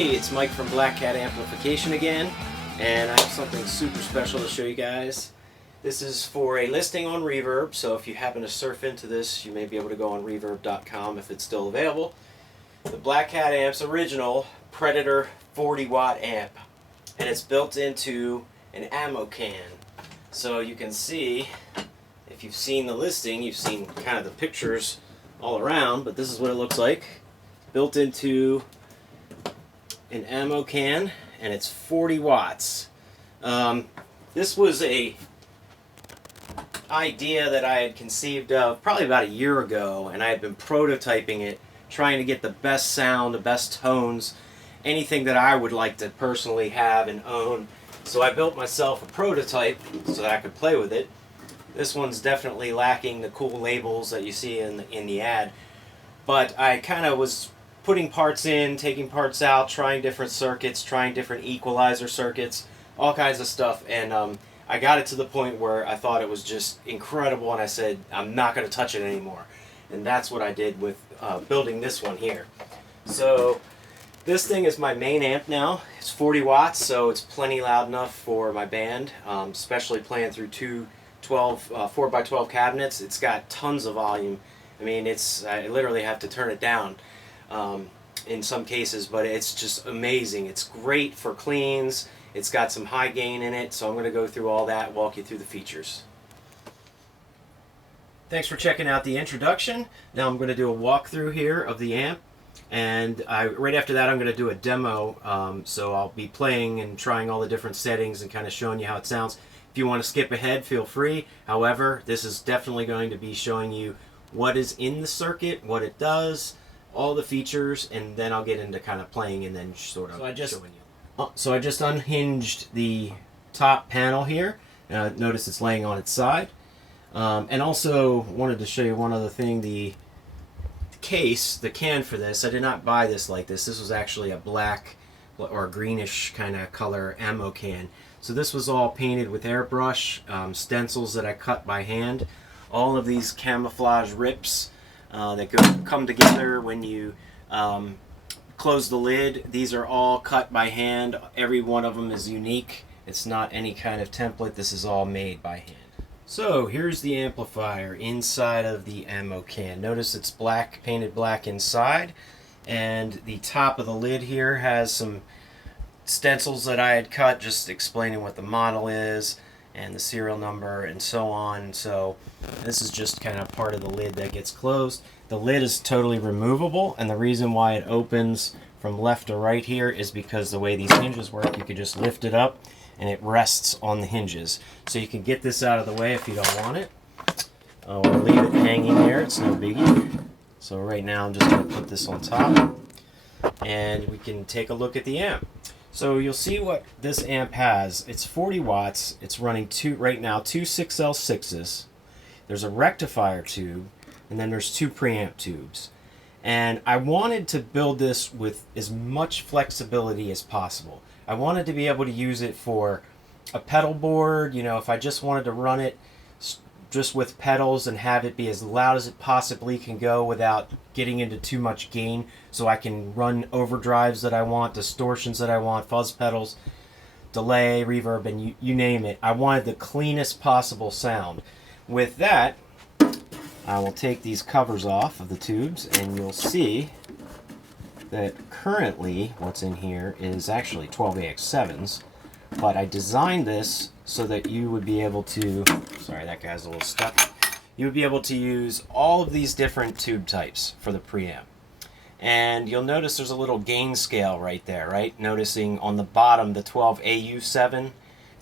Hey, it's Mike from Black Cat Amplification again, and I have something super special to show you guys. This is for a listing on Reverb, so if you happen to surf into this, you may be able to go on reverb.com if it's still available. The Black Cat Amp's original Predator 40-watt amp, and it's built into an ammo can. So you can see, if you've seen the listing, you've seen kind of the pictures all around, but this is what it looks like. Built into an ammo can, and it's 40 watts. This was a idea that I had conceived of probably about a year ago, and I had been prototyping it, trying to get the best sound, the best tones, anything that I would like to personally have and own. So I built myself a prototype so that I could play with it. This one's definitely lacking the cool labels that you see in the ad, but I kind of was putting parts in, taking parts out, trying different circuits, trying different equalizer circuits, all kinds of stuff, and I got it to the point where I thought it was just incredible, and I said, I'm not going to touch it anymore. And that's what I did with building this one here. So this thing is my main amp now. It's 40 watts, so it's plenty loud enough for my band, especially playing through two 4x12 cabinets. It's got tons of volume. I mean, I literally have to turn it down in some cases, but it's just amazing. It's great for cleans. It's got some high gain in it, so I'm going to go through all that, walk you through the features. Thanks for checking out the introduction. Now I'm going to do a walkthrough here of the amp, and right after that I'm going to do a demo, so I'll be playing and trying all the different settings and kind of showing you how it sounds. If you want to skip ahead, feel free. However, this is definitely going to be showing you what is in the circuit, what it does, all the features, and then I'll get into kind of playing and then sort of showing you. So I just unhinged the top panel here. Notice it's laying on its side. And also wanted to show you one other thing. The case, the can for this, I did not buy this like this. This was actually a black or greenish kind of color ammo can. So this was all painted with airbrush, stencils that I cut by hand. All of these camouflage rips that come together when you close the lid. These are all cut by hand. Every one of them is unique. It's not any kind of template. This is all made by hand. So here's the amplifier inside of the ammo can. Notice it's black, painted black inside, and the top of the lid here has some stencils that I had cut, just explaining what the model is and the serial number and so on. So this is just kind of part of the lid that gets closed. The lid is totally removable, and the reason why it opens from left to right here is because the way these hinges work, you can just lift it up and it rests on the hinges. So you can get this out of the way if you don't want it. Or leave it hanging there, it's no biggie. So right now I'm just going to put this on top, and we can take a look at the amp. So you'll see what this amp has. It's 40 watts. It's running right now two 6L6s. There's a rectifier tube, and then there's two preamp tubes. And I wanted to build this with as much flexibility as possible. I wanted to be able to use it for a pedal board, you know, if I just wanted to run it just with pedals and have it be as loud as it possibly can go without getting into too much gain, so I can run overdrives that I want, distortions that I want, fuzz pedals, delay, reverb, and you name it. I wanted the cleanest possible sound. With that, I will take these covers off of the tubes, and you'll see that currently what's in here is actually 12AX7s, but I designed this so that you would be able to, sorry, that guy's a little stuck, you would be able to use all of these different tube types for the preamp. And you'll notice there's a little gain scale right there, right? Noticing on the bottom the 12AU7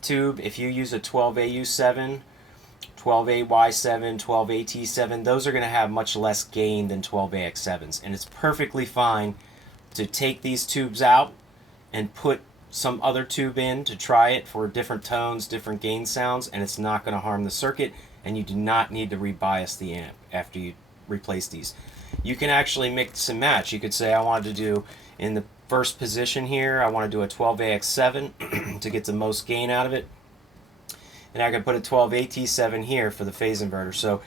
tube. If you use a 12AU7, 12AY7, 12AT7, those are going to have much less gain than 12AX7s. And it's perfectly fine to take these tubes out and put some other tube in to try it for different tones, different gain sounds, and it's not going to harm the circuit, and you do not need to rebias the amp after you replace these. You can actually mix and match. You could say I wanted to do, in the first position here, I want to do a 12AX7 to get the most gain out of it, and I can put a 12AT7 here for the phase inverter. So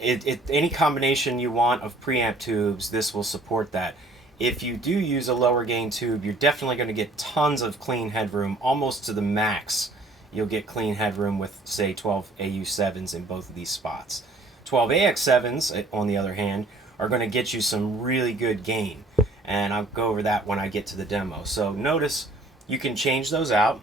any combination you want of preamp tubes, this will support that. if you do use a lower gain tube, you're definitely going to get tons of clean headroom, almost to the max. You'll get clean headroom with, say, 12 AU7s in both of these spots. 12 AX7s, on the other hand, are going to get you some really good gain. And I'll go over that when I get to the demo. So notice you can change those out.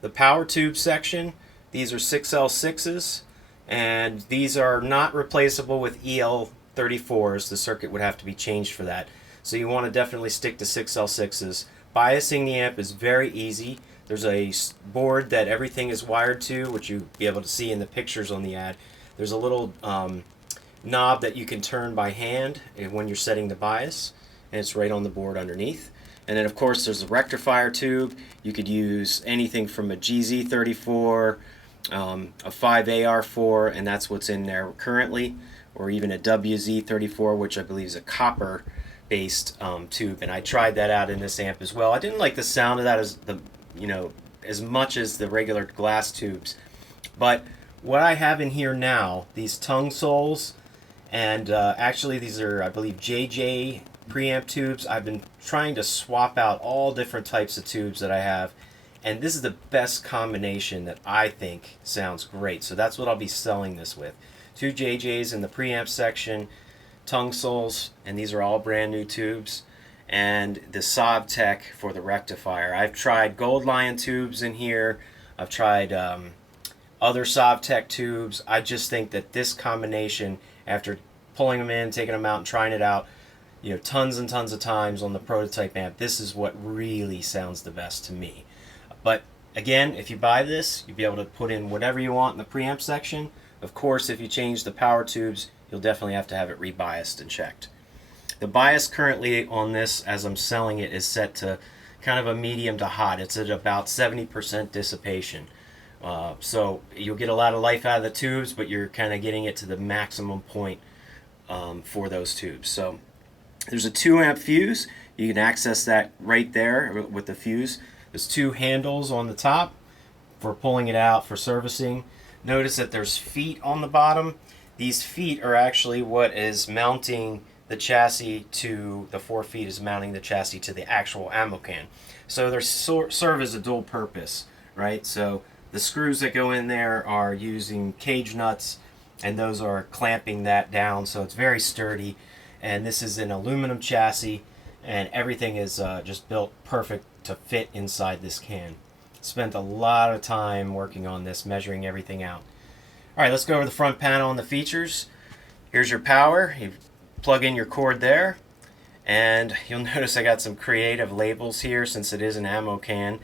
The power tube section, these are 6L6s, and these are not replaceable with EL34s. The circuit would have to be changed for that. So you want to definitely stick to 6L6s. Biasing the amp is very easy. There's a board that everything is wired to, which you'll be able to see in the pictures on the ad. There's a little knob that you can turn by hand when you're setting the bias, and it's right on the board underneath. And then of course there's the rectifier tube. You could use anything from a GZ34, a 5AR4, and that's what's in there currently, or even a WZ34, which I believe is a copper based tube, and I tried that out in this amp as well. I didn't like the sound of that as much as the regular glass tubes, but what I have in here now, these tongue soles, and actually these are, I believe, JJ preamp tubes. I've been trying to swap out all different types of tubes that I have, and this is the best combination that I think sounds great. So that's what I'll be selling this with. 2 JJs in the preamp section, tongue soles, and these are all brand new tubes, and the Sovtech for the rectifier. I've tried Gold Lion tubes in here. I've tried other Sovtech tubes. I just think that this combination, after pulling them in, taking them out, and trying it out, tons and tons of times on the prototype amp, this is what really sounds the best to me. But again, if you buy this, you'll be able to put in whatever you want in the preamp section. Of course, if you change the power tubes, you'll definitely have to have it rebiased and checked. The bias currently on this, as I'm selling it, is set to kind of a medium to hot. It's at about 70% dissipation. So you'll get a lot of life out of the tubes, but you're kind of getting it to the maximum point for those tubes. So there's a 2 amp fuse. You can access that right there with the fuse. There's 2 handles on the top for pulling it out for servicing. Notice that there's feet on the bottom. These feet are actually what is mounting the chassis to, the 4 feet is mounting the chassis to the actual ammo can. So they serve as a dual purpose, right? So the screws that go in there are using cage nuts, and those are clamping that down, so it's very sturdy. And this is an aluminum chassis, and everything is just built perfect to fit inside this can. Spent a lot of time working on this, measuring everything out. Alright, let's go over the front panel and the features. Here's your power. You plug in your cord there, and you'll notice I got some creative labels here since it is an ammo can.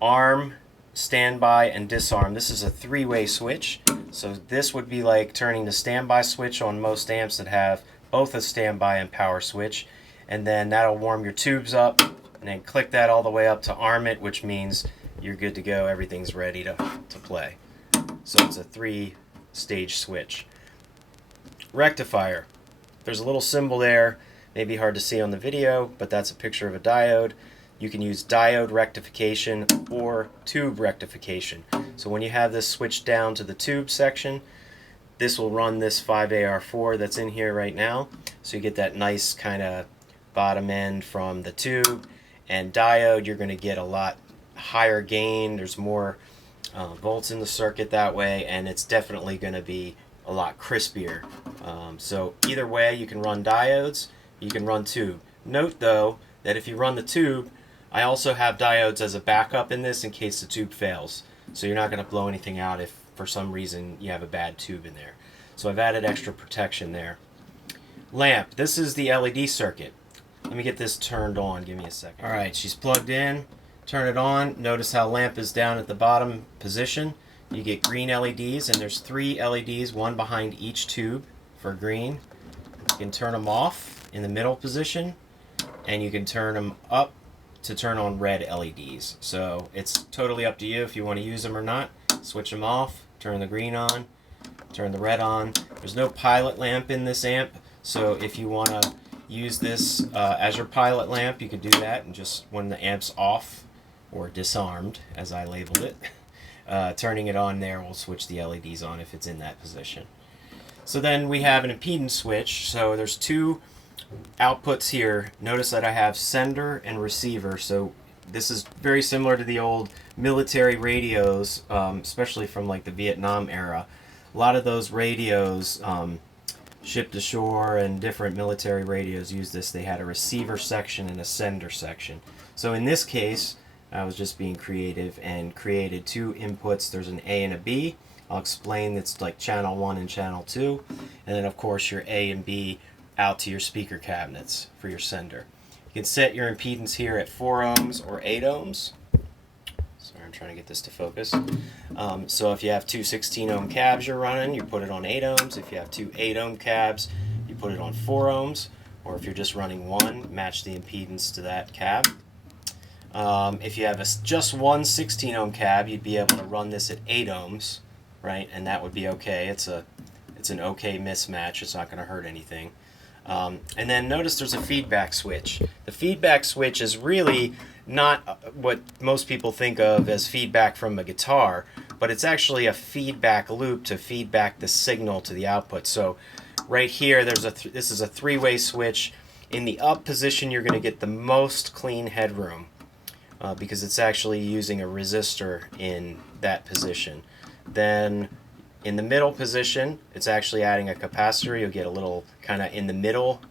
Arm, standby, and disarm. This is a 3-way switch, so this would be like turning the standby switch on most amps that have both a standby and power switch, and then that'll warm your tubes up, and then click that all the way up to arm it, which means you're good to go, everything's ready to play. So it's a 3-stage switch. Rectifier. There's a little symbol there, maybe hard to see on the video, but that's a picture of a diode. You can use diode rectification or tube rectification. So when you have this switched down to the tube section, this will run this 5AR4 that's in here right now. So you get that nice kind of bottom end from the tube. And diode, you're going to get a lot higher gain. There's more volts in the circuit that way, and it's definitely going to be a lot crispier. So either way, you can run diodes, you can run tube. Note though that if you run the tube, I also have diodes as a backup in this in case the tube fails. So you're not going to blow anything out if for some reason you have a bad tube in there. So I've added extra protection there. Lamp. This is the LED circuit. Let me get this turned on. Give me a second. Alright, she's plugged in. Turn it on. Notice how lamp is down at the bottom position. You get green LEDs, and there's 3 LEDs, one behind each tube for green. You can turn them off in the middle position, and you can turn them up to turn on red LEDs. So it's totally up to you if you want to use them or not. Switch them off, turn the green on, turn the red on. There's no pilot lamp in this amp, so if you want to use this as your pilot lamp, you can do that, and just when the amp's off or disarmed, as I labeled it, turning it on there will switch the LEDs on if it's in that position. So then we have an impedance switch. So there's 2 outputs here, notice that I have sender and receiver. So this is very similar to the old military radios, especially from like the Vietnam era. A lot of those radios, shipped ashore, and different military radios use this. They had a receiver section and a sender section. So in this case, I was just being creative and created two inputs. There's an A and a B. I'll explain it's like channel 1 and channel 2. And then of course your A and B out to your speaker cabinets for your sender. You can set your impedance here at 4 ohms or 8 ohms. Sorry, I'm trying to get this to focus. So if you have two 16 ohm cabs you're running, you put it on 8 ohms. If you have two 8 ohm cabs, you put it on 4 ohms. Or if you're just running one, match the impedance to that cab. If you have just one 16 ohm cab, you'd be able to run this at 8 ohms, right? And that would be okay. It's an okay mismatch. It's not going to hurt anything. And then notice there's a feedback switch. The feedback switch is really not what most people think of as feedback from a guitar, but it's actually a feedback loop to feedback the signal to the output. So right here, this is a three-way switch. In the up position, you're going to get the most clean headroom because it's actually using a resistor in that position. Then in the middle position, it's actually adding a capacitor. You'll get a little kind of in the middle,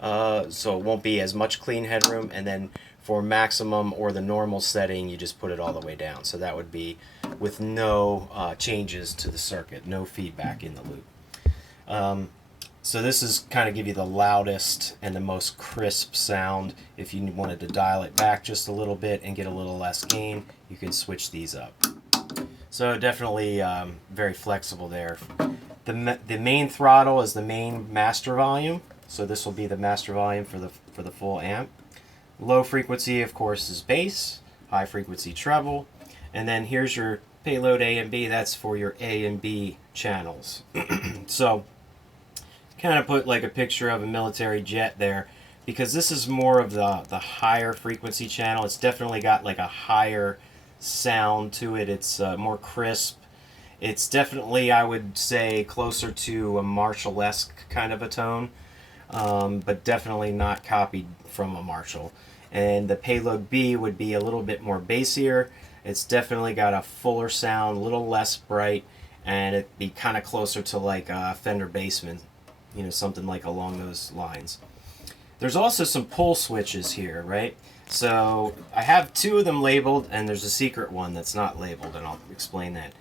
so it won't be as much clean headroom. And then for maximum or the normal setting, you just put it all the way down. So that would be with no changes to the circuit, no feedback in the loop. So this is kind of give you the loudest and the most crisp sound. If you wanted to dial it back just a little bit and get a little less gain, you can switch these up. So definitely very flexible there. The main throttle is the main master volume. So this will be the master volume for the full amp. Low frequency, of course, is bass. High frequency treble. And then here's your payload A and B. That's for your A and B channels. So kind of put like a picture of a military jet there, because this is more of the higher frequency channel. It's definitely got like a higher sound to it. It's more crisp. It's definitely, I would say, closer to a Marshall-esque kind of a tone, but definitely not copied from a Marshall. And the payload B would be a little bit more bassier. It's definitely got a fuller sound, a little less bright, and it'd be kind of closer to like a Fender Bassman, you know, something like along those lines. There's also some pull switches here, right? So I have two of them labeled, and there's a secret one that's not labeled, and I'll explain that.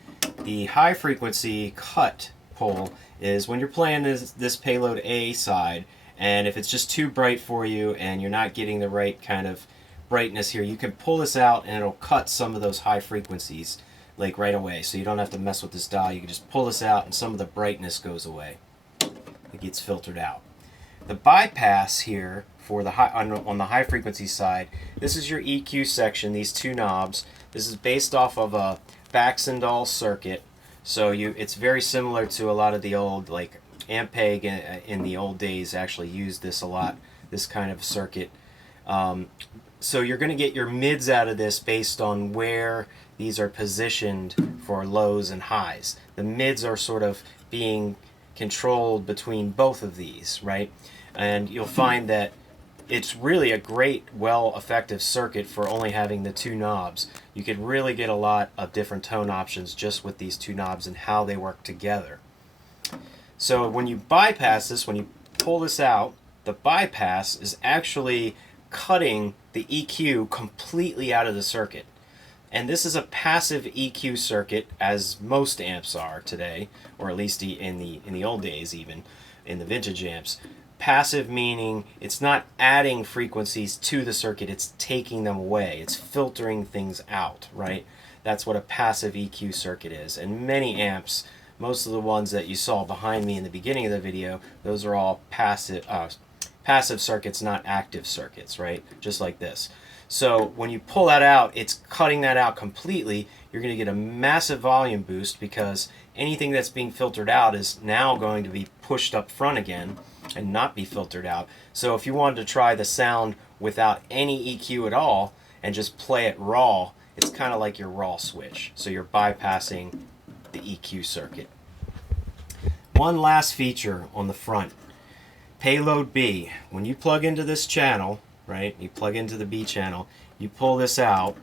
The high frequency cut pull is when you're playing this payload A side, and if it's just too bright for you and you're not getting the right kind of brightness here, you can pull this out and it'll cut some of those high frequencies like right away. So you don't have to mess with this dial. You can just pull this out and some of the brightness goes away. It gets filtered out. The bypass here for the on the high frequency side, this is your EQ section, these two knobs. This is based off of a Baxendall circuit. So it's very similar to a lot of the old, like Ampeg in the old days actually used this a lot, this kind of circuit. So you're going to get your mids out of this based on where these are positioned for lows and highs. The mids are sort of being controlled between both of these, right? And you'll find that it's really a great, effective circuit for only having the two knobs. You can really get a lot of different tone options just with these two knobs and how they work together. So when you bypass this, when you pull this out, the bypass is actually cutting the EQ completely out of the circuit. And this is a passive EQ circuit, as most amps are today, or at least in the old days, even in the vintage amps. Passive meaning it's not adding frequencies to the circuit, it's taking them away. It's filtering things out, right? That's what a passive EQ circuit is. And many amps, most of the ones that you saw behind me in the beginning of the video, those are all passive circuits, not active circuits, right? Just like this. So when you pull that out, it's cutting that out completely. You're going to get a massive volume boost because anything that's being filtered out is now going to be pushed up front again and not be filtered out. So if you wanted to try the sound without any EQ at all and just play it raw, it's kind of like your raw switch. So you're bypassing the EQ circuit. One last feature on the front. payload B. When you plug into this channel, right, you plug into the B channel, you pull this out,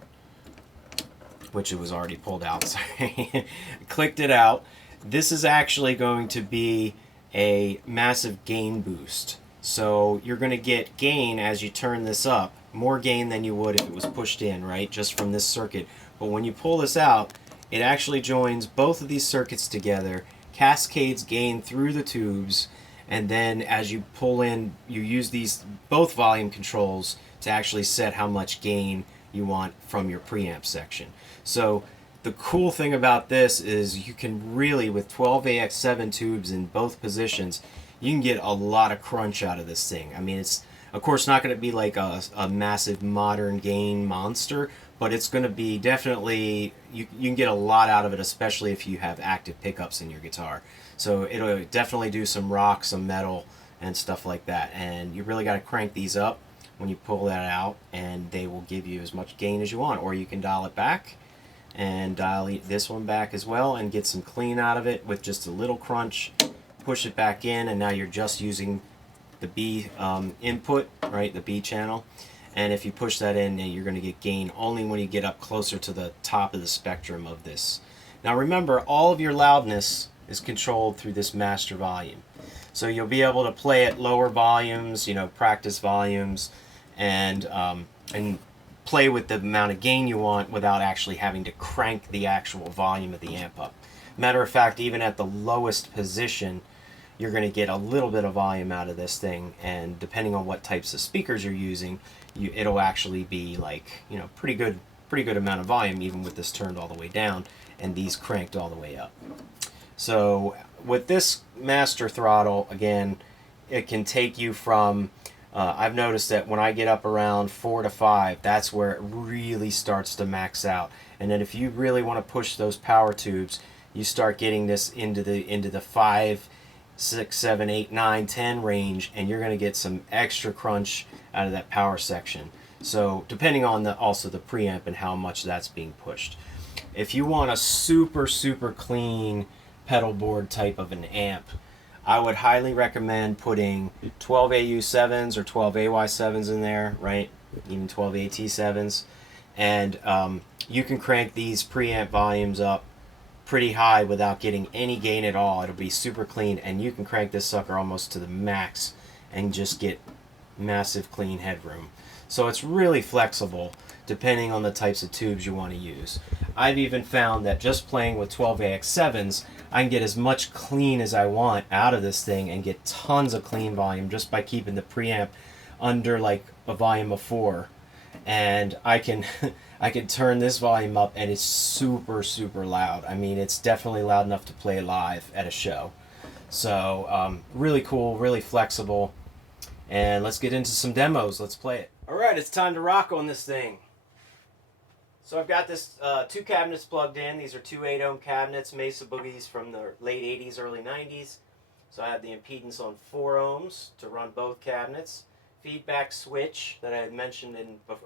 which it was already pulled out, sorry. Clicked it out. This is actually going to be a massive gain boost. So you're going to get gain as you turn this up, more gain than you would if it was pushed in, right, just from this circuit. But when you pull this out, it actually joins both of these circuits together, cascades gain through the tubes, and then as you pull in, you use these both volume controls to actually set how much gain you want from your preamp section. So the cool thing about this is you can really, with 12AX7 tubes in both positions, you can get a lot of crunch out of this thing. I mean, it's of course not going to be like a massive modern gain monster, but it's going to be definitely, you can get a lot out of it, especially if you have active pickups in your guitar. So it'll definitely do some rock, some metal, and stuff like that. And you really got to crank these up when you pull that out, and they will give you as much gain as you want. Or you can dial it back and dial this one back as well and get some clean out of it with just a little crunch. Push it back in, and now you're just using the B input, right, the B channel. And if you push that in, you're going to get gain only when you get up closer to the top of the spectrum of this. Now remember, all of your loudness is controlled through this master volume. So you'll be able to play at lower volumes, you know, practice volumes, and play with the amount of gain you want without actually having to crank the actual volume of the amp up. Matter of fact, even at the lowest position, you're going to get a little bit of volume out of this thing, and depending on what types of speakers you're using, it'll actually be like, you know, pretty good amount of volume, even with this turned all the way down and these cranked all the way up. So with this master throttle, again, it can take you from I've noticed that when I get up around 4 to 5, that's where it really starts to max out. And then if you really want to push those power tubes, you start getting this into the 5, 6, 7, 8, 9, 10 range, and you're going to get some extra crunch out of that power section. So depending on also the preamp and how much that's being pushed. If you want a super clean pedal board type of an amp, I would highly recommend putting 12AU7s or 12AY7s in there, right? Even 12AT7s. And you can crank these preamp volumes up pretty high without getting any gain at all. It'll be super clean, and you can crank this sucker almost to the max and just get massive clean headroom. So it's really flexible depending on the types of tubes you want to use. I've even found that just playing with 12AX7s, I can get as much clean as I want out of this thing and get tons of clean volume just by keeping the preamp under like a volume of 4. And I can I can turn this volume up, and it's super loud. I mean, it's definitely loud enough to play live at a show. So really cool, really flexible. And let's get into some demos. Let's play it. Alright, it's time to rock on this thing. So I've got this 2 cabinets plugged in. These are 2 8-ohm cabinets, Mesa Boogies from the late 80s, early 90s. So I have the impedance on 4 ohms to run both cabinets. Feedback switch that I had mentioned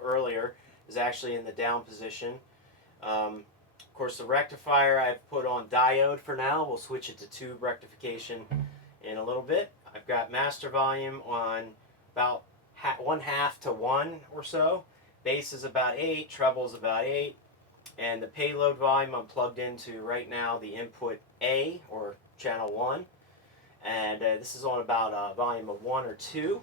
earlier is actually in the down position. Of course, the rectifier I've put on diode for now. We'll switch it to tube rectification in a little bit. I've got master volume on about 1/2 to 1 or so. Bass is about 8, treble is about 8, and the payload volume I'm plugged into right now, the input A, or channel 1, and this is on about a volume of 1 or 2.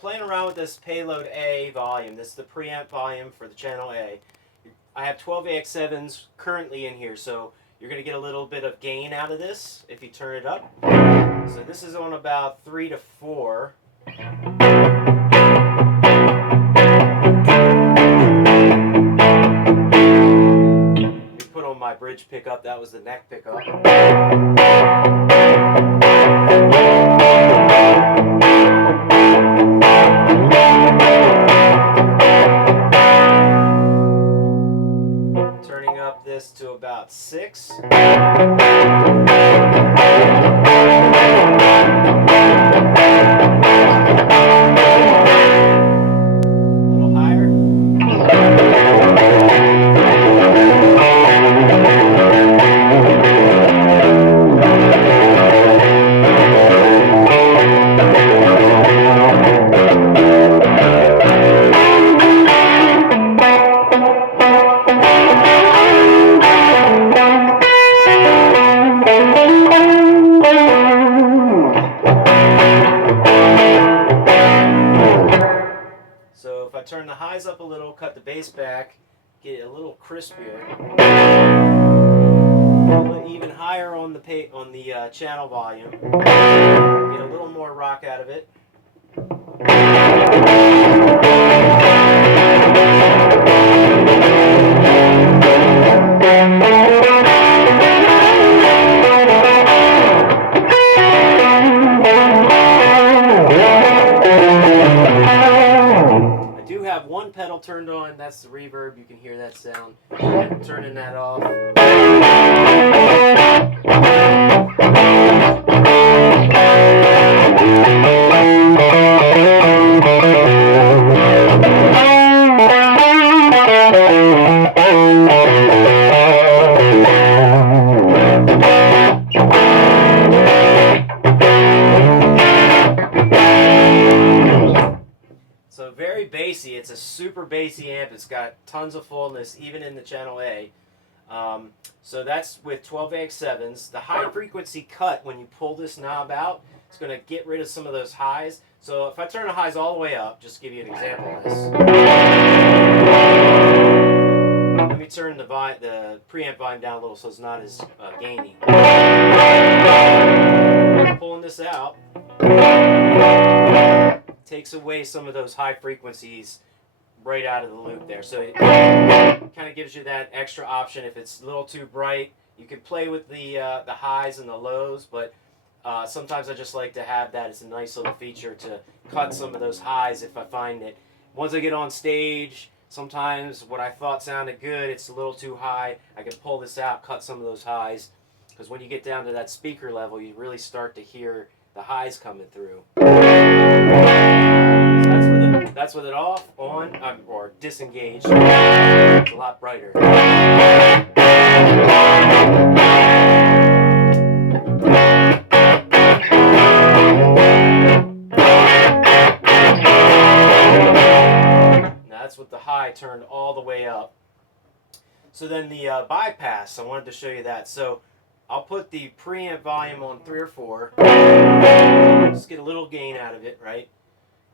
Playing around with this payload A volume, this is the preamp volume for the channel A. I have 12AX7s currently in here, so you're going to get a little bit of gain out of this if you turn it up. So this is on about 3 to 4. We put on my bridge pickup. That was the neck pickup. Turning up this to about 6. So if I turn the highs up a little, cut the bass back, get it a little crispier, even higher on the channel volume, get a little more rock out of it. One pedal turned on, that's the reverb. You can hear that sound. I'm turning that off. So very bassy. It's a super bassy amp. It's got tons of fullness, even in the channel A. So that's with 12AX7s. The high frequency cut, when you pull this knob out, it's going to get rid of some of those highs. So if I turn the highs all the way up, just to give you an example of this. Let me turn the preamp volume down a little so it's not as gainy. Pulling this out takes away some of those high frequencies right out of the loop there. So it kind of gives you that extra option. If it's a little too bright, you can play with the highs and the lows, but sometimes I just like to have that. It's a nice little feature to cut some of those highs if I find that once I get on stage, sometimes what I thought sounded good, it's a little too high. I can pull this out, cut some of those highs, because when you get down to that speaker level, you really start to hear the highs coming through. That's with it off, on, or disengaged. It's a lot brighter. Now that's with the high turned all the way up. So then the bypass, I wanted to show you that. So I'll put the preamp volume on 3 or 4. Just get a little gain out of it, right?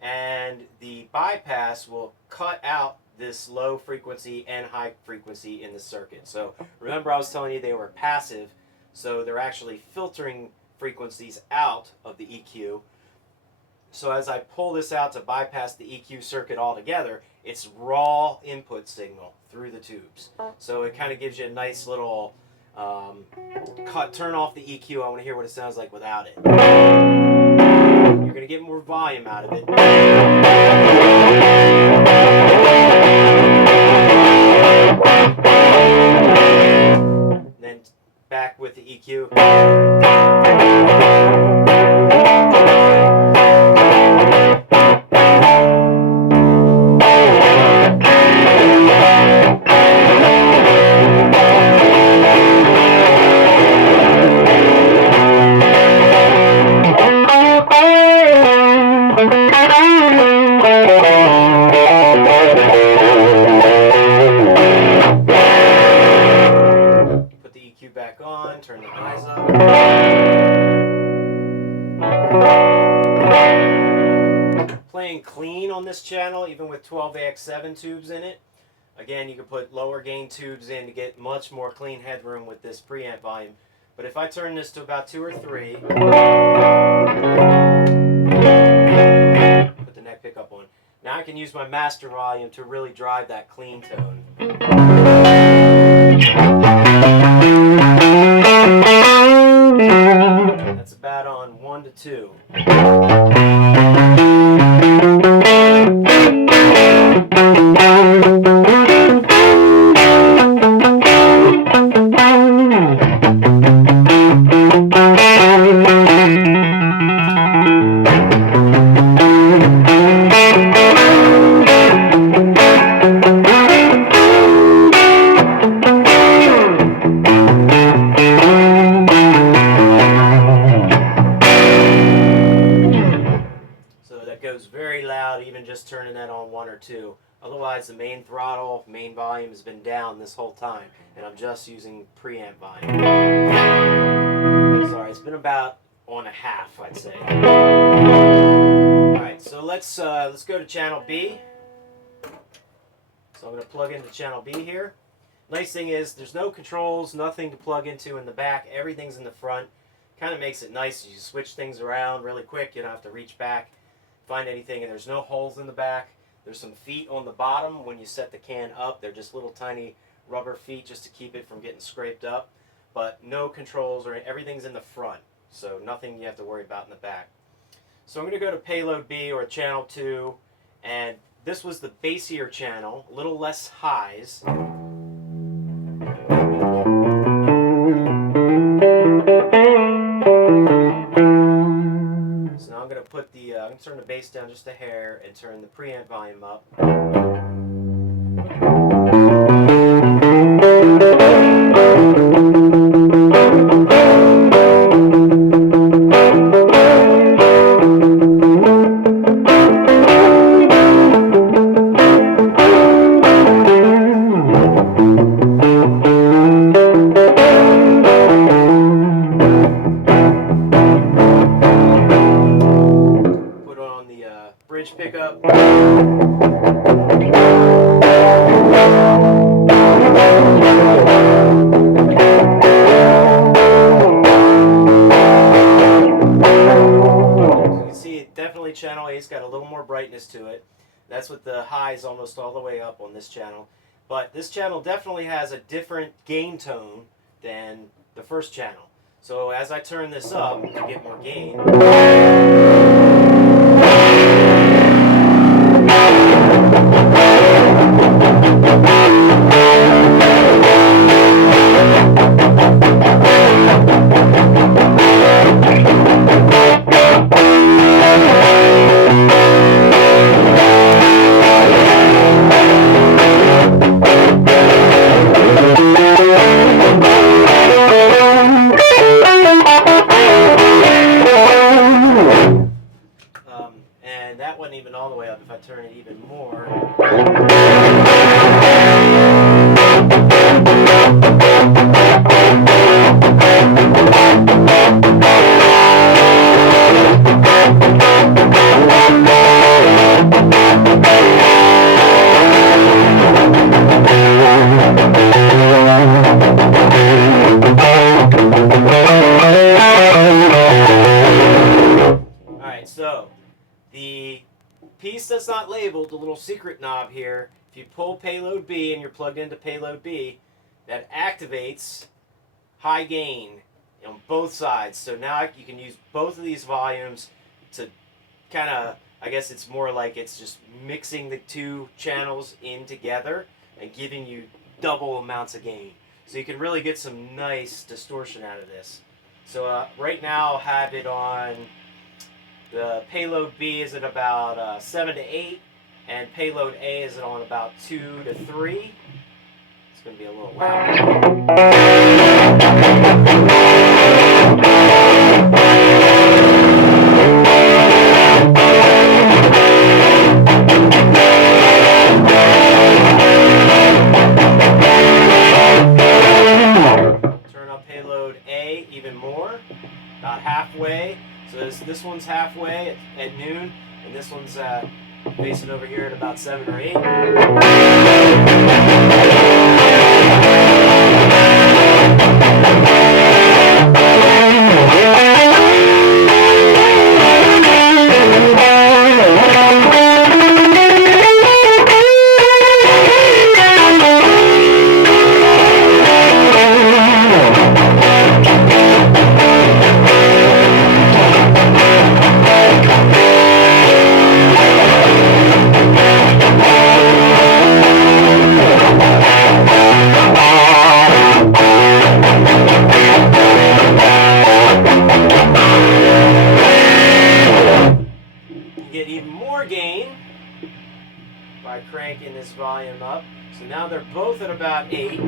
And the bypass will cut out this low frequency and high frequency in the circuit. So remember I was telling you they were passive, so they're actually filtering frequencies out of the EQ. So as I pull this out to bypass the EQ circuit altogether, it's raw input signal through the tubes. So it kind of gives you a nice little turn off the EQ. I want to hear what it sounds like without it. You're going to get more volume out of it. Then back with the EQ. Back on, turn the highs up. Playing clean on this channel, even with 12AX7 tubes in it. Again, you can put lower gain tubes in to get much more clean headroom with this preamp volume. But if I turn this to about 2 or 3, put the neck pickup on. Now I can use my master volume to really drive that clean tone. 2. Goes very loud, even just turning that on 1 or 2. Otherwise, the main throttle, main volume has been down this whole time, and I'm just using preamp volume. Sorry, it's been about on a half, I'd say. All right, so let's go to channel B. So I'm going to plug into channel B here. Nice thing is there's no controls, nothing to plug into in the back. Everything's in the front. Kind of makes it nice. You switch things around really quick. You don't have to reach back, find anything, and there's no holes in the back. There's some feet on the bottom when you set the can up. They're just little tiny rubber feet just to keep it from getting scraped up, but no controls or everything's in the front, so nothing you have to worry about in the back. So I'm going to go to payload B or channel 2, and this was the bassier channel, a little less highs. I'm going to turn the bass down just a hair and turn the preamp volume up. Bridge pickup. Definitely channel A's got a little more brightness to it. That's with the highs almost all the way up on this channel. But this channel definitely has a different gain tone than the first channel. So as I turn this up to get more gain, and that wasn't even all the way up. If I turn it even more, so the piece that's not labeled, the little secret knob here, if you pull payload B and you're plugged into payload B, that activates high gain on both sides. So now you can use both of these volumes to kind of, I guess it's more like it's just mixing the two channels in together and giving you double amounts of gain. So you can really get some nice distortion out of this. So right now I'll have it on, the payload B is at about 7 to 8, and payload A is on about 2 to 3. It's going to be a little loud. Turn up payload A even more, about halfway. So this one's halfway at noon, and this one's facing over here at about 7 or 8. about 8.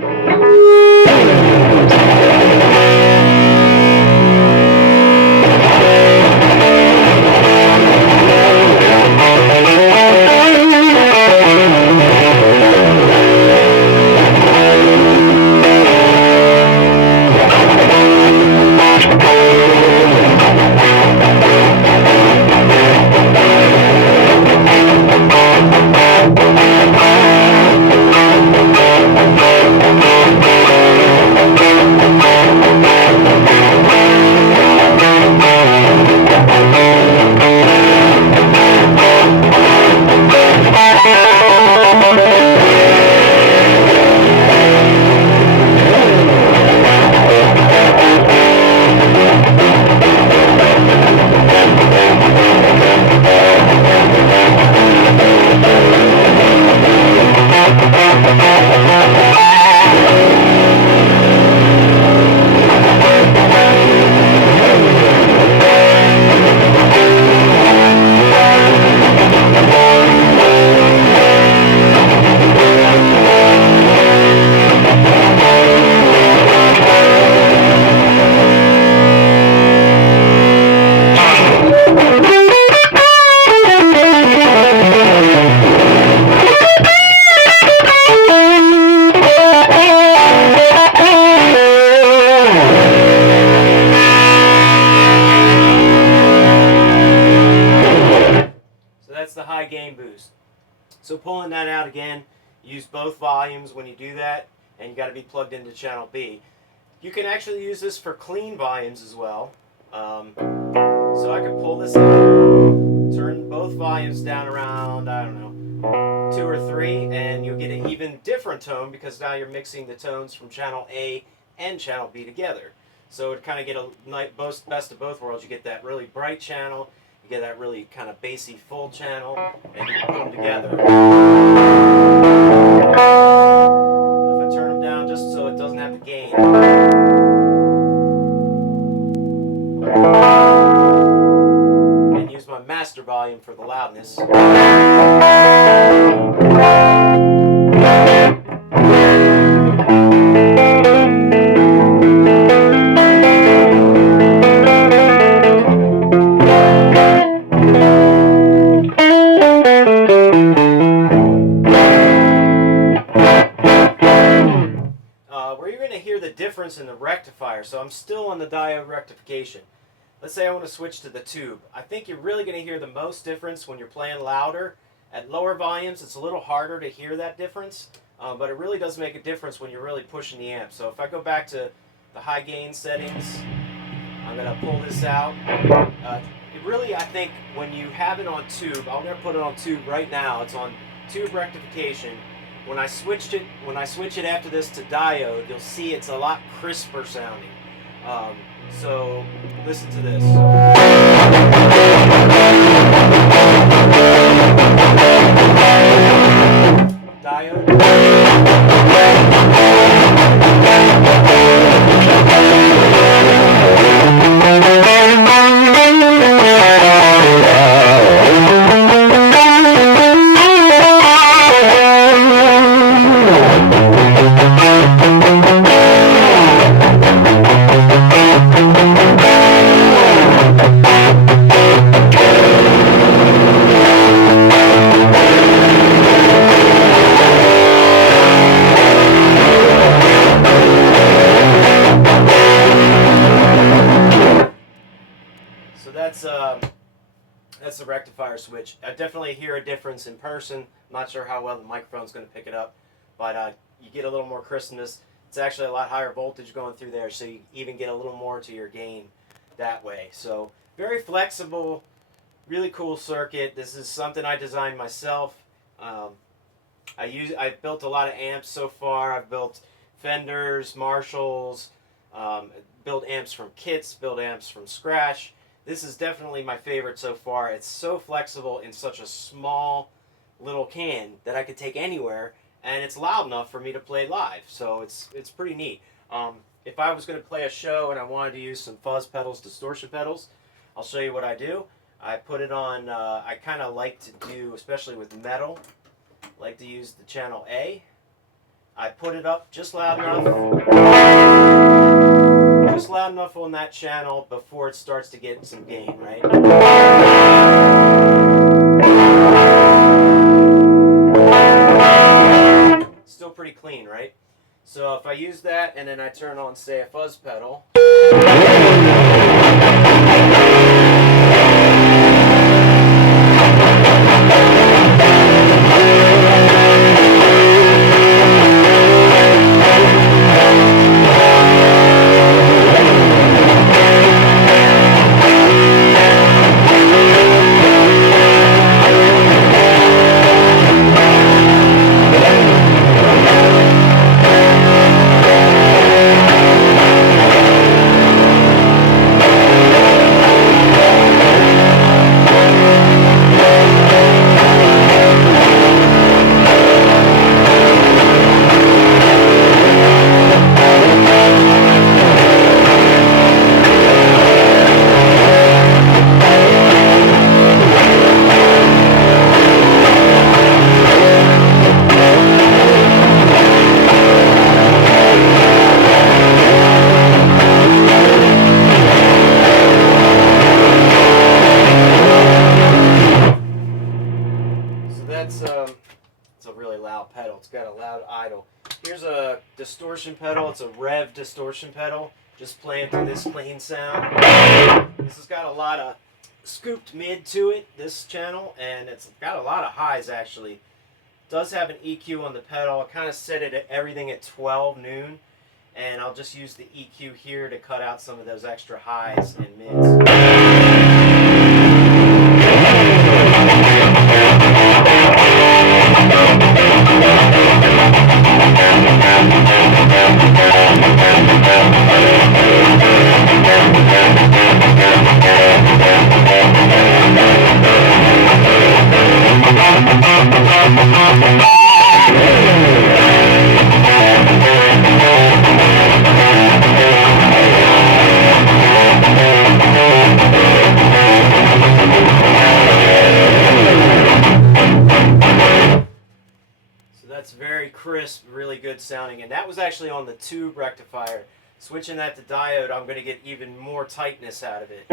Gain boost. So pulling that out again, use both volumes when you do that, and you got to be plugged into channel B. You can actually use this for clean volumes as well. So I can pull this out, turn both volumes down around, I don't know, 2 or 3, and you'll get an even different tone because now you're mixing the tones from channel A and channel B together. So to kind of get a best of both worlds, you get that really bright channel, you get that really kind of bassy full channel, and you put them together. If I turn them down just so it doesn't have the gain. And use my master volume for the loudness. Where you're going to hear the difference in the rectifier, so I'm still on the diode rectification. Let's say I want to switch to the tube. I think you're really going to hear the most difference when you're playing louder. At lower volumes, it's a little harder to hear that difference, but it really does make a difference when you're really pushing the amp. So if I go back to the high gain settings, I'm going to pull this out. Really, I think when you have it on tube, I'm going to put it on tube right now. It's on tube rectification. When I switch it after this to diode, you'll see it's a lot crisper sounding. So listen to this. Diode. That's the rectifier switch. I definitely hear a difference in person. I'm not sure how well the microphone's going to pick it up, but you get a little more crispness. It's actually a lot higher voltage going through there, so you even get a little more to your gain that way. So very flexible, really cool circuit. This is something I designed myself. I've built a lot of amps so far. I've built Fenders, Marshalls, built amps from kits, built amps from scratch. This is definitely my favorite so far. It's so flexible in such a small little can that I could take anywhere, and it's loud enough for me to play live. So it's pretty neat. If I was going to play a show and I wanted to use some fuzz pedals, distortion pedals, I'll show you what I do. I put it on, I kind of like to do, especially with metal, like to use the channel A I put it up just loud enough on that channel before it starts to get some gain, right? Still pretty clean, right? So if I use that and then I turn on, say, a fuzz pedal, it's a really loud pedal. It's got a loud idle. Here's a distortion pedal. It's a rev distortion pedal. Just playing through this clean sound. This has got a lot of scooped mid to it, this channel, and it's got a lot of highs actually. It does have an EQ on the pedal. I kind of set it at everything at 12 noon, and I'll just use the EQ here to cut out some of those extra highs and mids. That's very crisp, really good sounding, and that was actually on the tube rectifier. Switching that to diode, I'm going to get even more tightness out of it.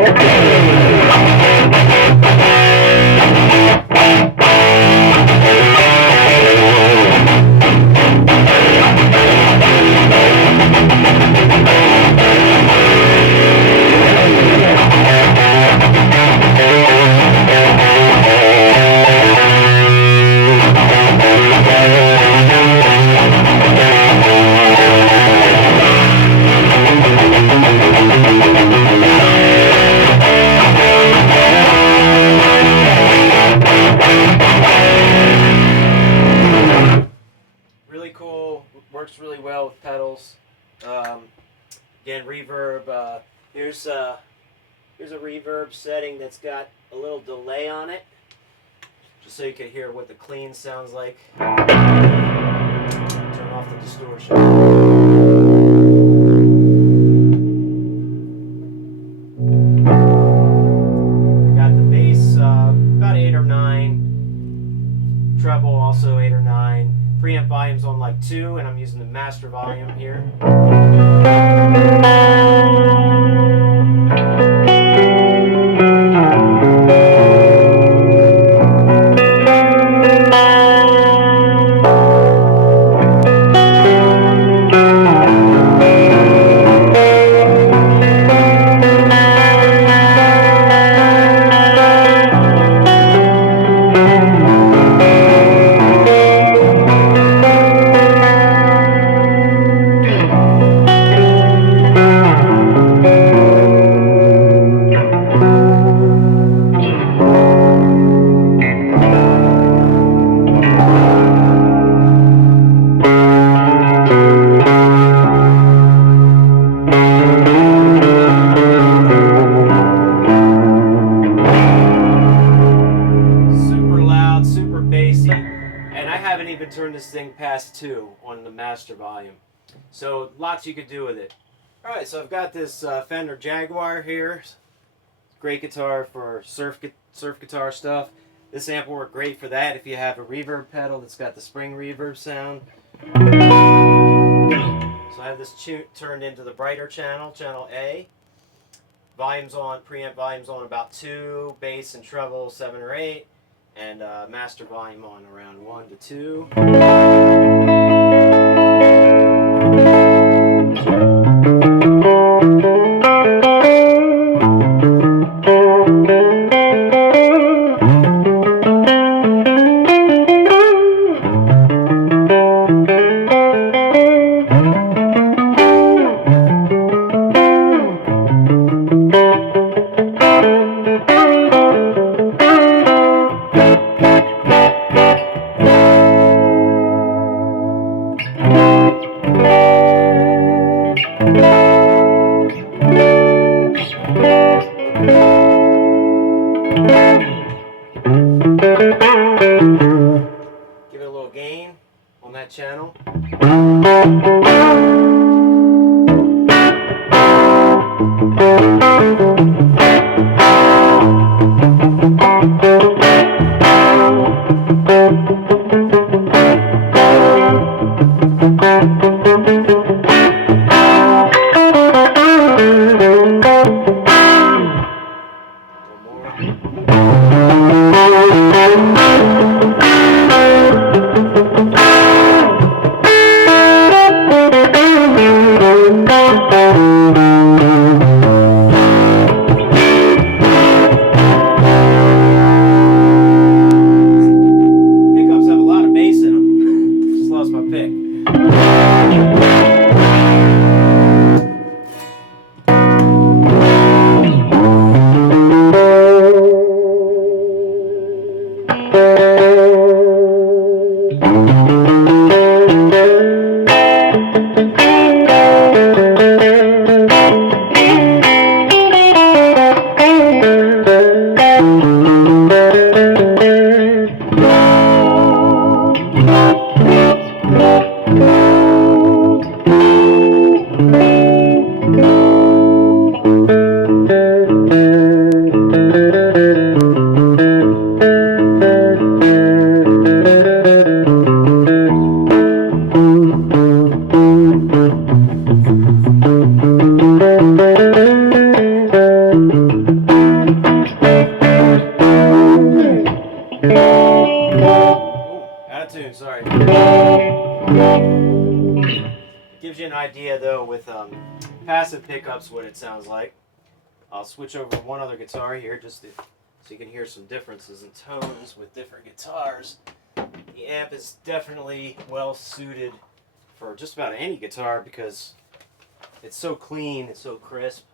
Works really well with pedals. Again, reverb. Here's a reverb setting that's got a little delay on it, just so you can hear what the clean sounds like. Turn off the distortion. Got the bass about 8 or 9. Treble also 8 or 9. Preamp volume's on like 2, and I'm using the master volume here. Turn this thing past 2 on the master volume, so lots you could do with it. Alright, so I've got this Fender Jaguar here. Great guitar for surf guitar stuff. This amp will work great for that if you have a reverb pedal that's got the spring reverb sound. So I have this turned into the brighter channel, channel A. Volume's on, preamp volume's on about 2, bass and treble 7 or 8, and master volume on around 1 to 2. Give it a little gain on that channel. Sorry. Gives you an idea though with passive pickups what it sounds like. I'll switch over to one other guitar here just so you can hear some differences in tones with different guitars. The amp is definitely well suited for just about any guitar because it's so clean, it's so crisp,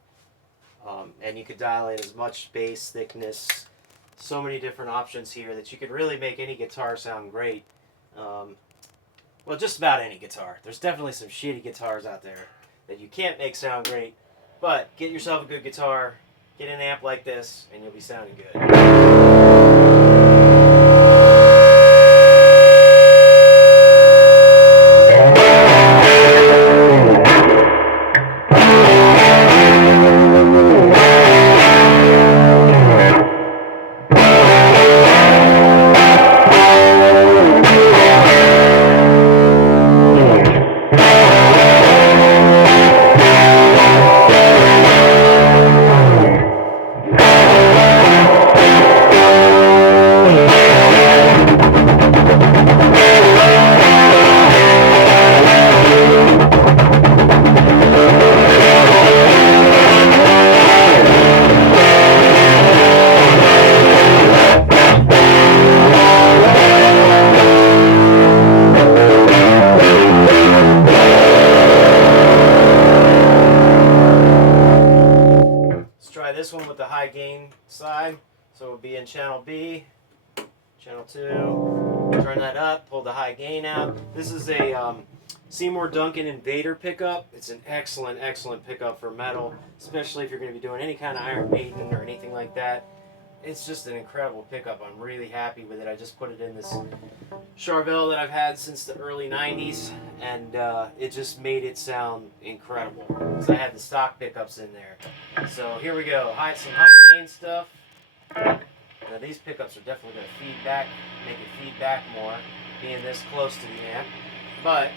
and you could dial in as much bass thickness, so many different options here that you could really make any guitar sound great. Well, just about any guitar. There's definitely some shitty guitars out there that you can't make sound great, but get yourself a good guitar, get an amp like this, and you'll be sounding good. This one with the high gain side, so it'll be in channel B, channel 2, turn that up, pull the high gain out. This is a Seymour Duncan Invader pickup. It's an excellent, excellent pickup for metal, especially if you're going to be doing any kind of Iron Maiden or anything like that. It's just an incredible pickup. I'm really happy with it. I just put it in this Charvel that I've had since the early 90s, and it just made it sound incredible. So I had the stock pickups in there. So here we go. Some high gain stuff. Now these pickups are definitely going to feed back, make it feed back more, being this close to the amp. But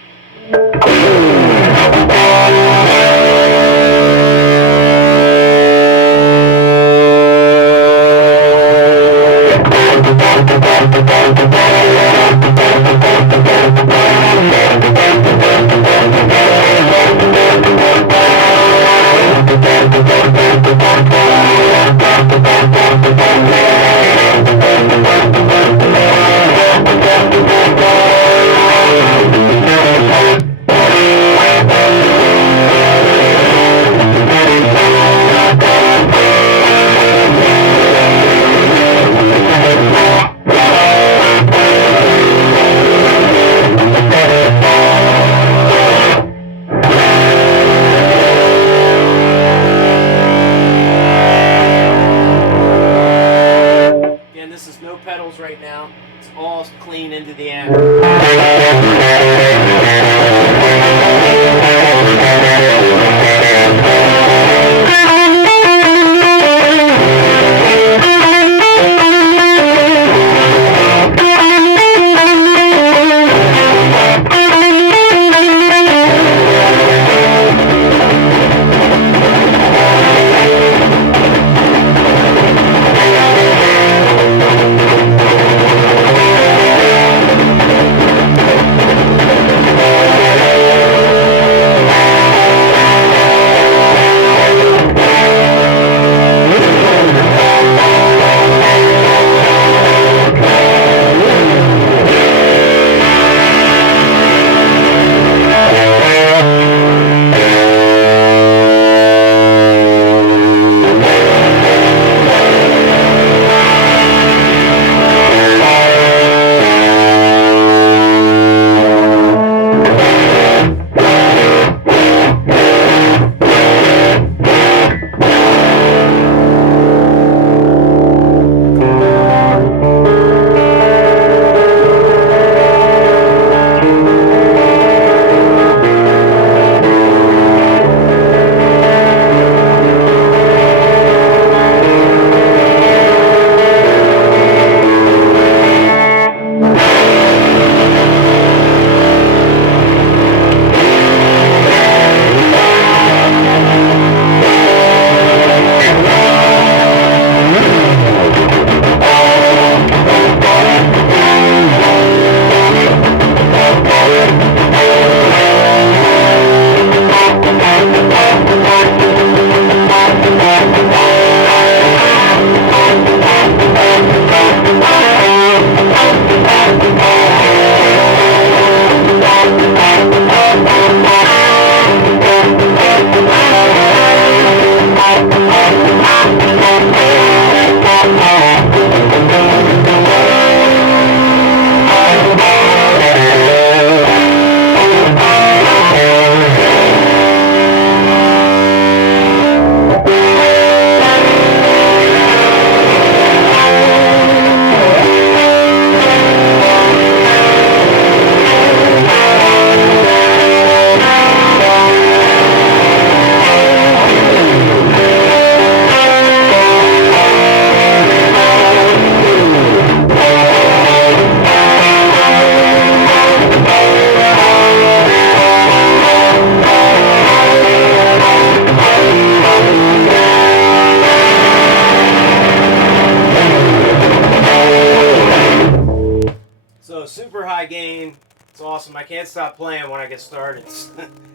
Super high gain. It's awesome. I can't stop playing when I get started.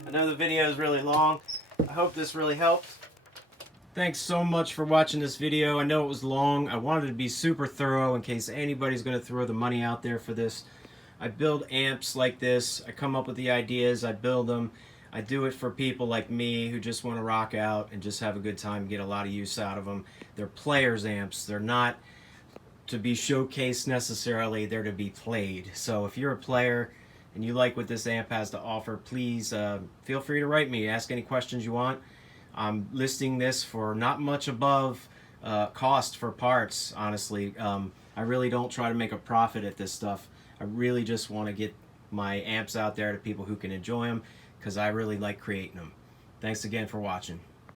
I know the video is really long. I hope this really helped. Thanks so much for watching this video. I know it was long. I wanted to be super thorough in case anybody's going to throw the money out there for this. I build amps like this. I come up with the ideas. I build them. I do it for people like me who just want to rock out and just have a good time and get a lot of use out of them. They're players' amps. They're not to be showcased necessarily. They're to be played. So if you're a player and you like what this amp has to offer, please feel free to write me. Ask any questions you want. I'm listing this for not much above cost for parts, honestly. I really don't try to make a profit at this stuff. I really just want to get my amps out there to people who can enjoy them, because I really like creating them. Thanks again for watching.